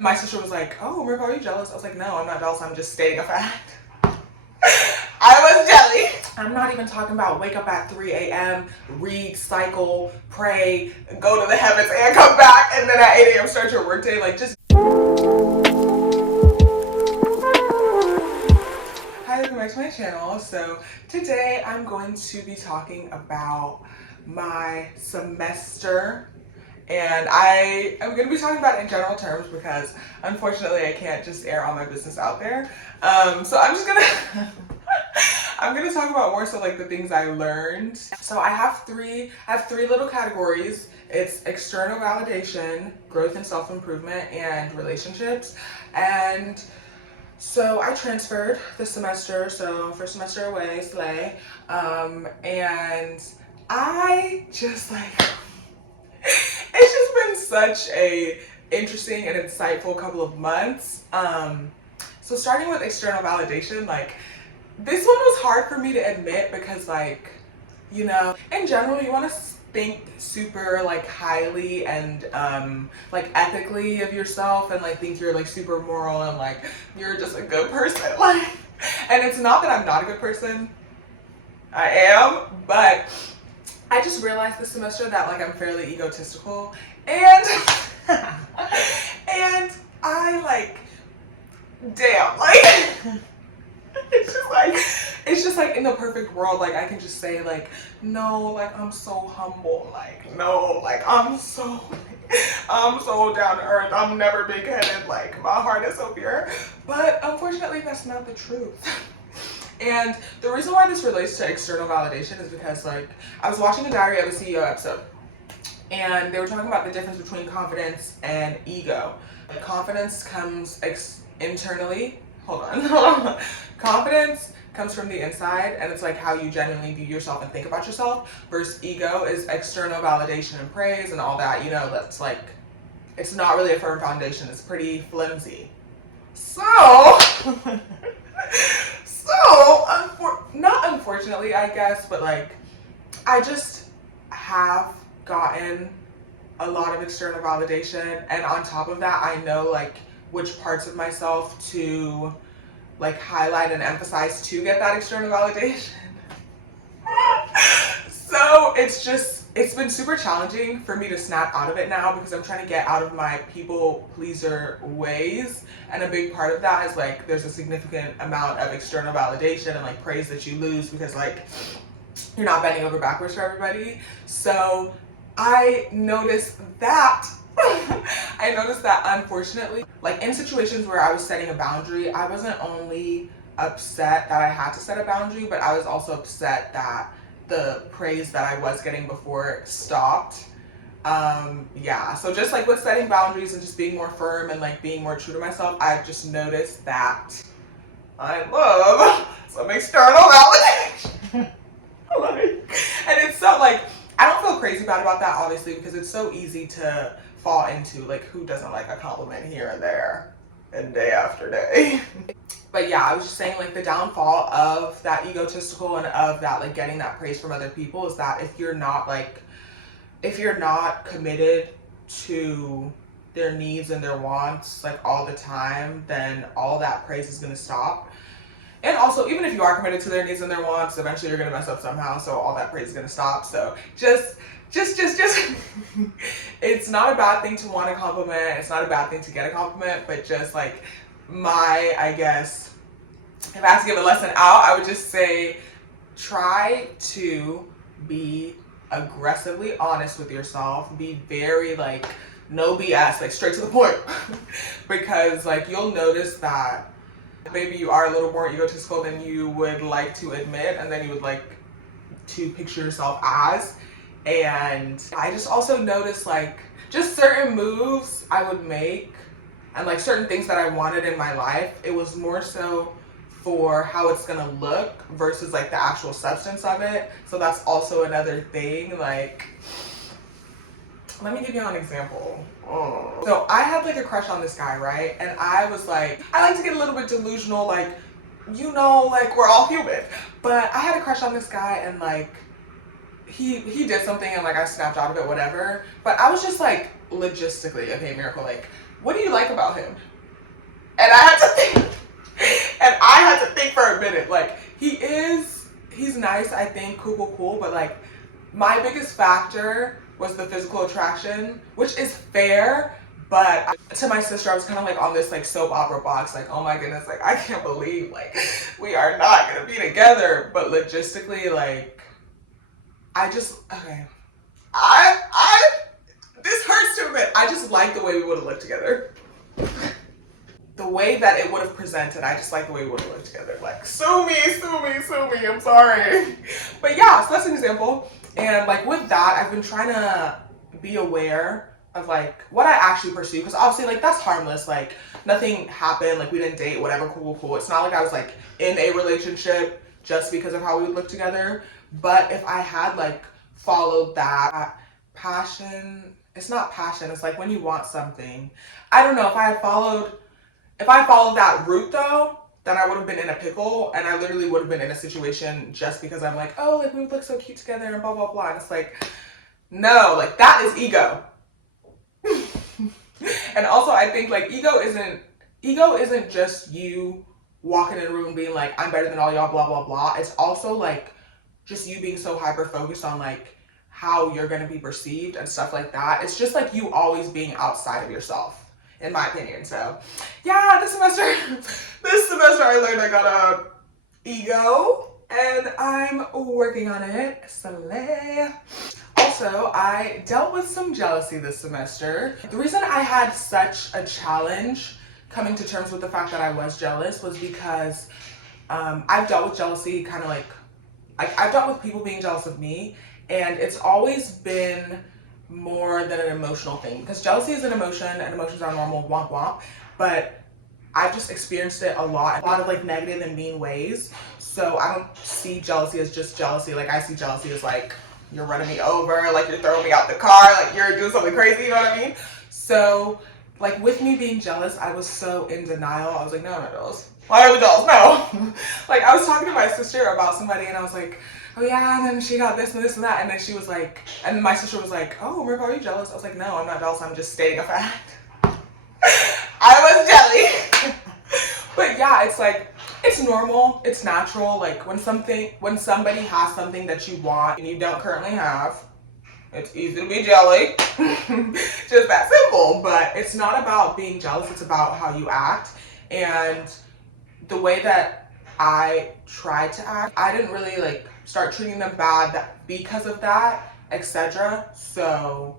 My sister was like, oh, Miracle, are you jealous? I was like, no, I'm not jealous. I'm just stating a fact. I was jelly. I'm not even talking about wake up at 3 a.m., read, cycle, pray, go to the heavens and come back, and then at 8 a.m. start your workday. Like, just. Hi, welcome back to my channel. So today I'm going to be talking about my semester. And I am going to be talking about it in general terms because unfortunately I can't just air all my business out there. So I'm just going to I'm going to talk about more so like the things I learned. So I have three little categories. It's external validation, growth and self-improvement, and relationships. And so I transferred this semester, so first semester away, slay. And I just like it's just been such a interesting and insightful couple of months. So starting with external validation, like this one was hard for me to admit because like, you know, in general you want to think super like highly and like ethically of yourself and like think you're like super moral and like you're just a good person. Like, and it's not that I'm not a good person. I am, but I just realized this semester that like I'm fairly egotistical and and I like damn like it's just like in the perfect world like I can just say like no, like I'm so humble, like no, like I'm so down to earth, I'm never big-headed, like my heart is so pure, but unfortunately that's not the truth. And the reason why this relates to external validation is because like I was watching a Diary of a CEO episode and they were talking about the difference between confidence and ego. Confidence comes internally. Hold on. Confidence comes from the inside and it's like how you genuinely view yourself and think about yourself, versus ego is external validation and praise and all that, you know, that's like, it's not really a firm foundation, it's pretty flimsy. So not unfortunately, I guess, but like, I just have gotten a lot of external validation, and on top of that, I know like which parts of myself to like highlight and emphasize to get that external validation. So it's been super challenging for me to snap out of it now because I'm trying to get out of my people pleaser ways, and a big part of that is like there's a significant amount of external validation and like praise that you lose because like you're not bending over backwards for everybody. So I noticed that unfortunately, like in situations where I was setting a boundary, I wasn't only upset that I had to set a boundary, but I was also upset that the praise that I was getting before stopped. Yeah, so just like with setting boundaries and just being more firm and like being more true to myself, I've just noticed that I love some external validation. And it's so like, I don't feel crazy bad about that obviously because it's so easy to fall into, like who doesn't like a compliment here and there and day after day. But yeah, I was just saying like the downfall of that egotistical and of that like getting that praise from other people is that if you're not committed to their needs and their wants like all the time, then all that praise is going to stop. And also, even if you are committed to their needs and their wants, eventually you're going to mess up somehow, so all that praise is going to stop. So just it's not a bad thing to want a compliment, it's not a bad thing to get a compliment, but just like I guess, if I had to give a lesson out, I would just say try to be aggressively honest with yourself, be very like no BS, like straight to the point, because like you'll notice that maybe you are a little more egotistical than you would like to admit and then you would like to picture yourself as. And I just also noticed like just certain moves I would make and like certain things that I wanted in my life, it was more so for how it's gonna look versus like the actual substance of it. So that's also another thing. Like, let me give you an example. So I had like a crush on this guy, right? And I was like, I like to get a little bit delusional, like, you know, like we're all human. But I had a crush on this guy and like he did something and like I snapped out of it, whatever. But I was just like logistically, okay, Miracle, like what do you like about him? And I had to think, and I had to think for a minute. Like, he's nice, I think, cool, but like, my biggest factor was the physical attraction, which is fair, but to my sister, I was kind of like on this like soap opera box, like, oh my goodness, like, I can't believe like we are not gonna be together. But logistically, like, okay. This hurts to admit, I just like the way we would have lived together. The way that it would have presented, I just like the way we would have lived together. Like, sue me, I'm sorry. But yeah, so that's an example. And like with that, I've been trying to be aware of like what I actually pursue, because obviously like that's harmless, like nothing happened, like we didn't date, whatever, cool. It's not like I was like in a relationship just because of how we would look together. But if I had like followed that passion, it's not passion, it's like when you want something. I don't know, if I followed that route though, then I would have been in a pickle, and I literally would have been in a situation just because I'm like, oh, like we would look so cute together and blah, blah, blah. And it's like, no, like that is ego. And also I think like ego isn't just you walking in a room being like, I'm better than all y'all, blah, blah, blah. It's also like just you being so hyper focused on like how you're going to be perceived and stuff like that. It's just like you always being outside of yourself, in my opinion. So yeah, this semester I learned I got a ego, and I'm working on it. Slay. Also, I dealt with some jealousy this semester. The reason I had such a challenge coming to terms with the fact that I was jealous was because I've dealt with jealousy kind of like I've dealt with people being jealous of me, and it's always been more than an emotional thing, because jealousy is an emotion and emotions are normal, womp womp, but I've just experienced it a lot of like negative and mean ways. So I don't see jealousy as just jealousy. Like, I see jealousy as like you're running me over, like you're throwing me out the car, like you're doing something crazy, you know what I mean? So like with me being jealous, I was so in denial. I was like, no, I'm not jealous. Why are we jealous? No. Like, I was talking to my sister about somebody, and I was like, oh yeah, and then she got this and this and that, and then she was like, and then my sister was like, oh, Rick, are you jealous? I was like, no, I'm not jealous, I'm just stating a fact. I was jelly. But yeah, it's like, it's normal, it's natural. Like when somebody has something that you want and you don't currently have, it's easy to be jelly. Just that simple. But it's not about being jealous, it's about how you act. And the way that I tried to act, I didn't really like start treating them bad because of that, etc. So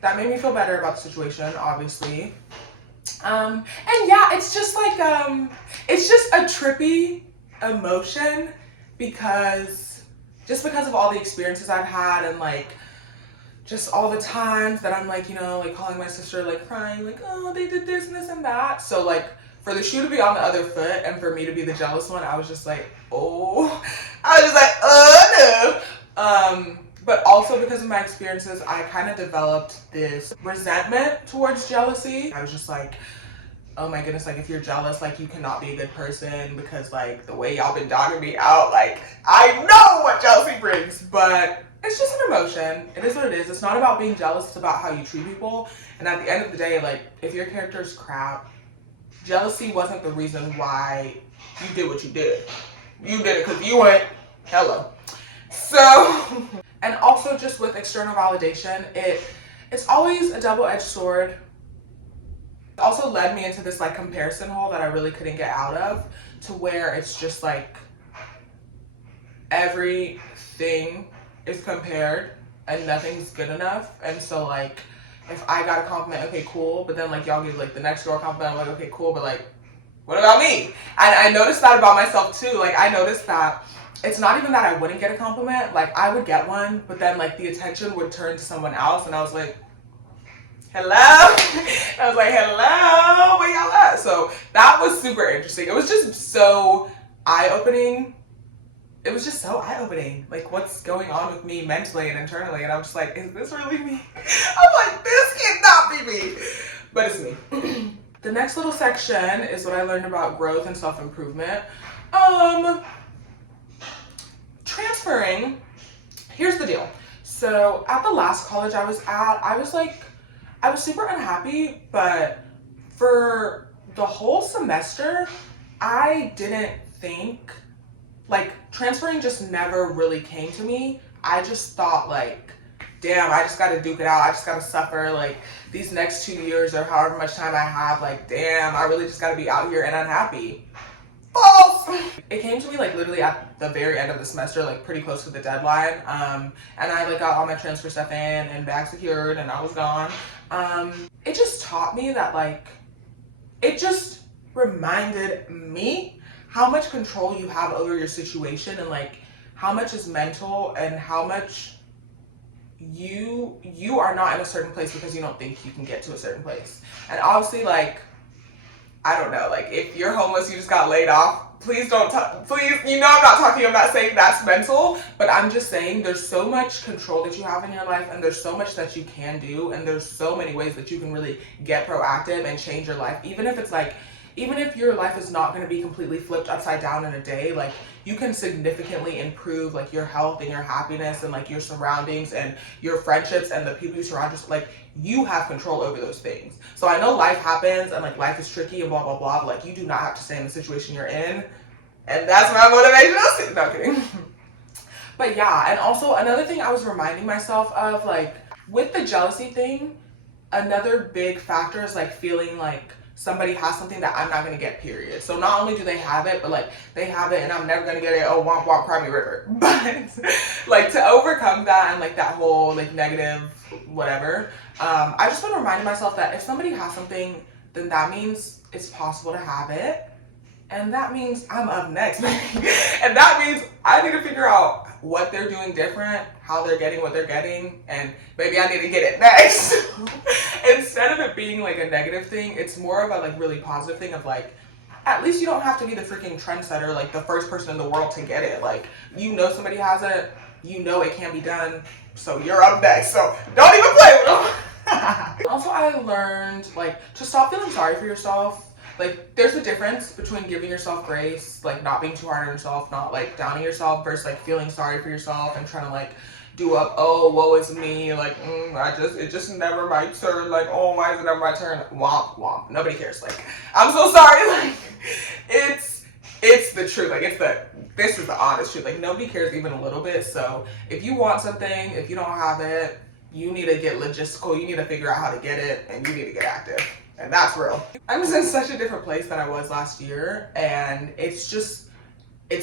that made me feel better about the situation, obviously. And yeah, it's just like it's just a trippy emotion because of all the experiences I've had, and like just all the times that I'm like, you know, like calling my sister, like crying, like, oh, they did this and this and that. So like for the shoe to be on the other foot and for me to be the jealous one, I was just like, oh, no. But also because of my experiences, I kind of developed this resentment towards jealousy. I was just like, oh my goodness, like if you're jealous, like you cannot be a good person because like the way y'all been dogging me out, like I know what jealousy brings. But it's just an emotion. It is what it is. It's not about being jealous, it's about how you treat people. And at the end of the day, like if your character's crap, jealousy wasn't the reason why you did what you did. You did it because you went, hello. So, and also just with external validation, it's always a double-edged sword. It also led me into this like comparison hole that I really couldn't get out of, to where it's just like everything is compared and nothing's good enough. And so like if I got a compliment, okay, cool, but then like y'all give like the next girl a compliment, I'm like, okay, cool, but like what about me? And I noticed that about myself too. Like I noticed that it's not even that I wouldn't get a compliment, like I would get one, but then like the attention would turn to someone else, and I was like, hello? I was like, hello, where y'all at? So that was super interesting. It was just so eye-opening. It was just so eye-opening, like what's going on with me mentally and internally, and I'm just like, is this really me? I'm like, this cannot be me, but it's me. The next little section is what I learned about growth and self-improvement. Transferring, here's the deal. So at the last college I was at, I was like, I was super unhappy, but for the whole semester, I didn't think, like, transferring just never really came to me. I just thought, like, damn, I just gotta duke it out. I just gotta suffer, like, these next 2 years or however much time I have. Like, damn, I really just gotta be out here and unhappy. False! It came to me, like, literally at the very end of the semester, like, pretty close to the deadline. And I, like, got all my transfer stuff in and bag secured and I was gone. It just taught me that, like, it just reminded me how much control you have over your situation, and like how much is mental and how much you are not in a certain place because you don't think you can get to a certain place. And obviously, like, I don't know, like, if you're homeless, you just got laid off, please don't please, I'm not saying that's mental, but I'm just saying there's so much control that you have in your life, and there's so much that you can do, and there's so many ways that you can really get proactive and change your life. Even if your life is not going to be completely flipped upside down in a day, like, you can significantly improve, like, your health and your happiness and, like, your surroundings and your friendships and the people you surround yourself. Like, you have control over those things. So I know life happens and, like, life is tricky and blah blah blah, but, like, you do not have to stay in the situation you're in, and that's my motivation. No, I'm kidding. But yeah, and also another thing I was reminding myself of, like, with the jealousy thing, another big factor is, like, feeling like somebody has something that I'm not gonna get, period. So not only do they have it, but, like, they have it and I'm never gonna get it. Oh, womp womp, cry me river. But, like, to overcome that and, like, that whole, like, negative whatever, I just been reminding myself that if somebody has something, then that means it's possible to have it, and that means I'm up next. And that means I need to figure out what they're doing different, how they're getting what they're getting, and maybe I need to get it next. Instead of it being, like, a negative thing, it's more of a, like, really positive thing of, like, at least you don't have to be the freaking trendsetter, like, the first person in the world to get it. Like, somebody has it, it can be done, so you're up next, so don't even play with them. Also, I learned, like, to stop feeling sorry for yourself. Like, there's a difference between giving yourself grace, like, not being too hard on yourself, not, like, downing yourself, versus, like, feeling sorry for yourself and trying to, like, do up, oh, woe is me, like, it just never my turn, like, oh, why is it never my turn? Womp, womp. Nobody cares. Like, I'm so sorry. Like, it's the truth. Like, this is the honest truth. Like, nobody cares even a little bit. So if you want something, if you don't have it, you need to get logistical. You need to figure out how to get it, and you need to get active. And that's real. I was in such a different place than I was last year, and it's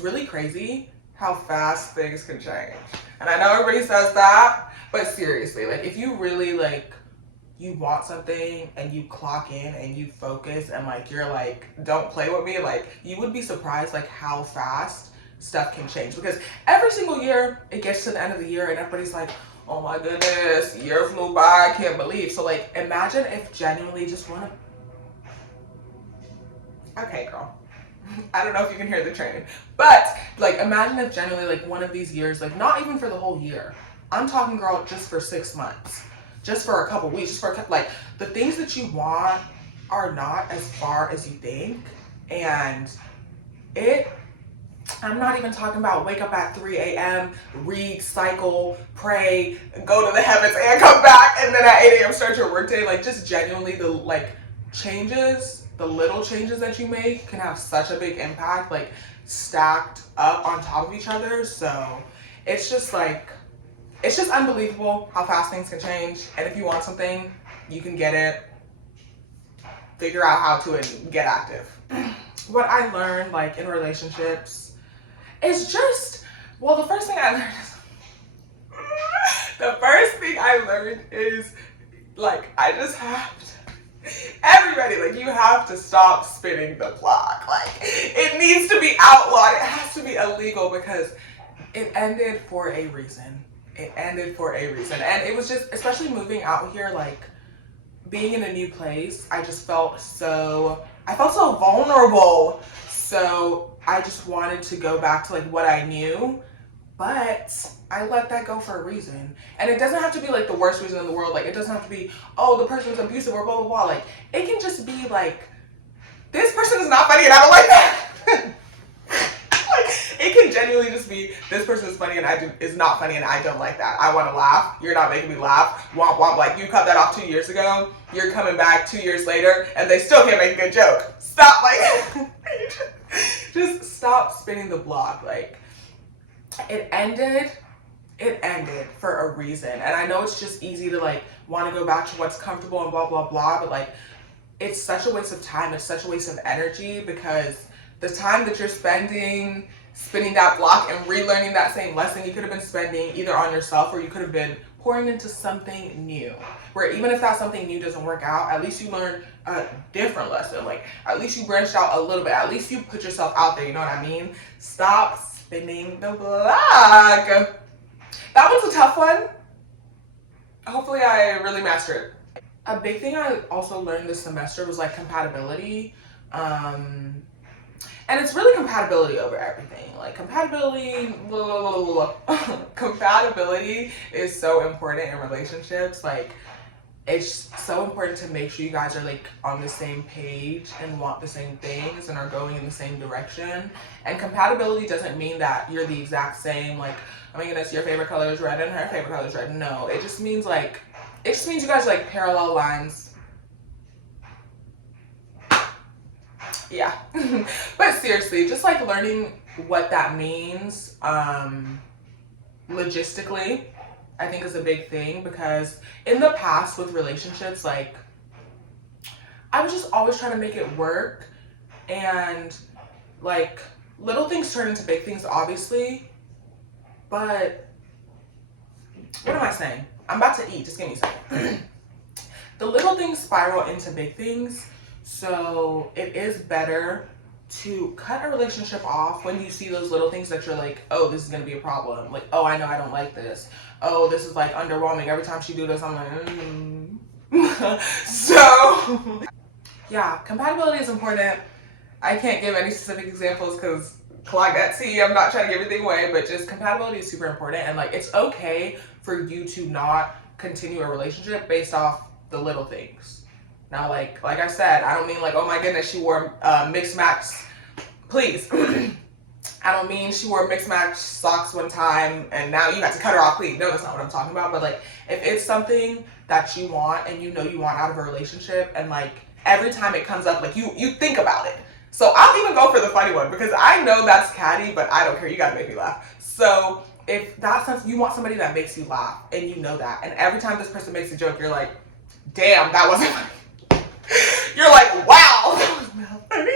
really crazy how fast things can change. And I know everybody says that, but seriously, like, if you really, like, you want something and you clock in and you focus and, like, you're like, don't play with me, like, you would be surprised, like, how fast stuff can change. Because every single year it gets to the end of the year and everybody's like, oh my goodness, year flew by, I can't believe. So, like, imagine if genuinely just okay, girl. I don't know if you can hear the train, but, like, imagine if genuinely, like, one of these years, like, not even for the whole year, I'm talking, girl, just for 6 months, just for a couple weeks, just for like, the things that you want are not as far as you think. And I'm not even talking about wake up at 3 a.m., read, cycle, pray, go to the heavens and come back, and then at 8 a.m. start your workday. Like, just genuinely the, like, changes, the little changes that you make can have such a big impact, like, stacked up on top of each other. So it's just, like, it's just unbelievable how fast things can change. And if you want something, you can get it. Figure out how to and get active. What I learned, like, in relationships is just, well, the first thing I learned is, like, I just have to, everybody, like, you have to stop spinning the block. Like, it needs to be outlawed. It has to be illegal because it ended for a reason. It ended for a reason. And it was just, especially moving out here, like, being in a new place, I felt so vulnerable. So I just wanted to go back to, like, what I knew, but I let that go for a reason. And it doesn't have to be, like, the worst reason in the world. Like, it doesn't have to be, oh, the person's abusive or blah, blah, blah. Like, it can just be, like, this person is not funny and I don't like that. Like, It can genuinely just be this person is funny and is not funny and I don't like that. I want to laugh. You're not making me laugh. Womp womp. Like you cut that off 2 years ago. You're coming back 2 years later and they still can't make a good joke. Stop. Like just stop spinning the block. Like it ended for a reason. And I know it's just easy to like want to go back to what's comfortable and blah blah blah, but like it's such a waste of time. It's such a waste of energy because the time that you're spending spinning that block and relearning that same lesson, you could have been spending either on yourself or you could have been pouring into something new. Where even if that something new doesn't work out, at least you learned a different lesson. Like at least you branched out a little bit. At least you put yourself out there, you know what I mean? Stop spinning the block. That was a tough one. Hopefully I really mastered it. A big thing I also learned this semester was like compatibility. And it's really compatibility over everything. Like compatibility, blah, blah, blah, blah. Compatibility is so important in relationships. Like it's so important to make sure you guys are like on the same page and want the same things and are going in the same direction. And compatibility doesn't mean that you're the exact same. Like, oh my goodness, your favorite color is red and her favorite color is red. No, it just means you guys are like parallel lines. Yeah. But seriously, just like learning what that means logistically, I think is a big thing, because in the past with relationships, like I was just always trying to make it work, and like little things turn into big things, obviously, but what am I saying? I'm about to eat, just give me a second. The little things spiral into big things. So it is better to cut a relationship off when you see those little things that you're like, oh, this is going to be a problem. Like, oh, I know I don't like this. Oh, this is like underwhelming. Every time she do this, I'm like, So, yeah, compatibility is important. I can't give any specific examples because clog that tea. I'm not trying to give everything away, but just compatibility is super important. And like, it's okay for you to not continue a relationship based off the little things. Now, like I said, I don't mean like, oh my goodness, she wore mixed match. Please. I don't mean she wore mixed match socks one time and now you have to cut her off. Please. No, that's not what I'm talking about. But like, if it's something that you want and you know you want out of a relationship, and like every time it comes up, like you think about it. So I'll even go for the funny one because I know that's catty, but I don't care. You gotta make me laugh. So if that's something, you want somebody that makes you laugh and you know that, and every time this person makes a joke, you're like, damn, that wasn't funny. You're like, wow, that was not funny.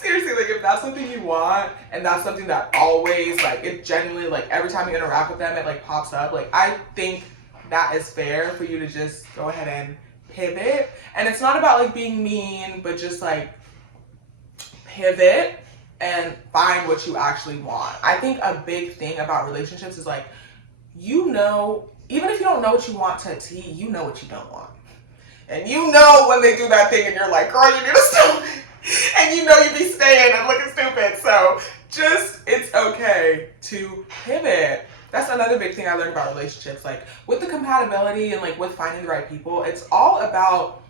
Seriously, like if that's something you want and that's something that always, like it genuinely, like every time you interact with them, it like pops up. Like I think that is fair for you to just go ahead and pivot. And it's not about like being mean, but just like pivot and find what you actually want. I think a big thing about relationships is like, you know, even if you don't know what you want to a T, you know what you don't want. And you know when they do that thing and you're like, girl, you need to stop. And you know you be staying and looking stupid. So just, it's okay to pivot. That's another big thing I learned about relationships. Like with the compatibility and like with finding the right people, it's all about,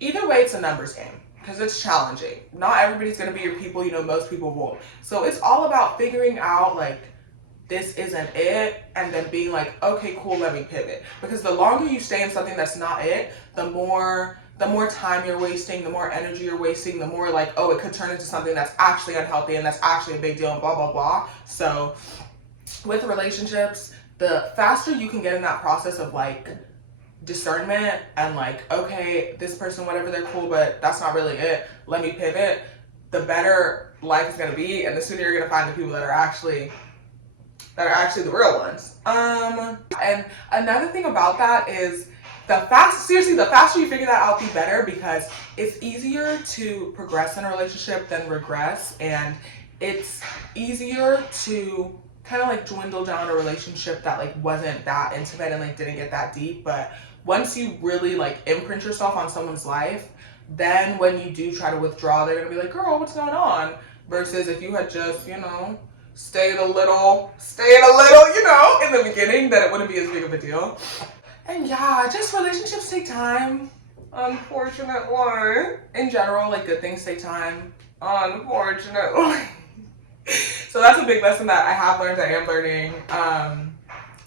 either way it's a numbers game because it's challenging. Not everybody's going to be your people. You know, most people won't. So it's all about figuring out like, this isn't it, and then being like, okay, cool, let me pivot. Because the longer you stay in something that's not it, the more time you're wasting, the more energy you're wasting, the more like, oh, it could turn into something that's actually unhealthy and that's actually a big deal and blah, blah, blah. So with relationships, the faster you can get in that process of like discernment and like, okay, this person, whatever, they're cool, but that's not really it, let me pivot, the better life is going to be, and the sooner you're going to find the people that are actually the real ones. And another thing about that is the faster you figure that out, the better, because it's easier to progress in a relationship than regress, and it's easier to kind of like dwindle down a relationship that like wasn't that intimate and like didn't get that deep. But once you really like imprint yourself on someone's life, then when you do try to withdraw, they're gonna be like, girl, what's going on? Versus if you had just, you know, stayed a little, you know, in the beginning, then it wouldn't be as big of a deal. And yeah, just relationships take time, unfortunately. In general, like good things take time. unfortunately. So that's a big lesson that I have learned, I am learning.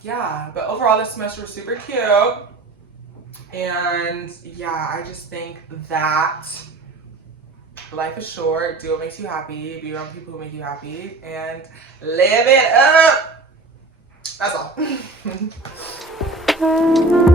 Yeah, but overall this semester was super cute. And yeah, I just think that life is short. Do what makes you happy. Be around people who make you happy. And live it up. That's all.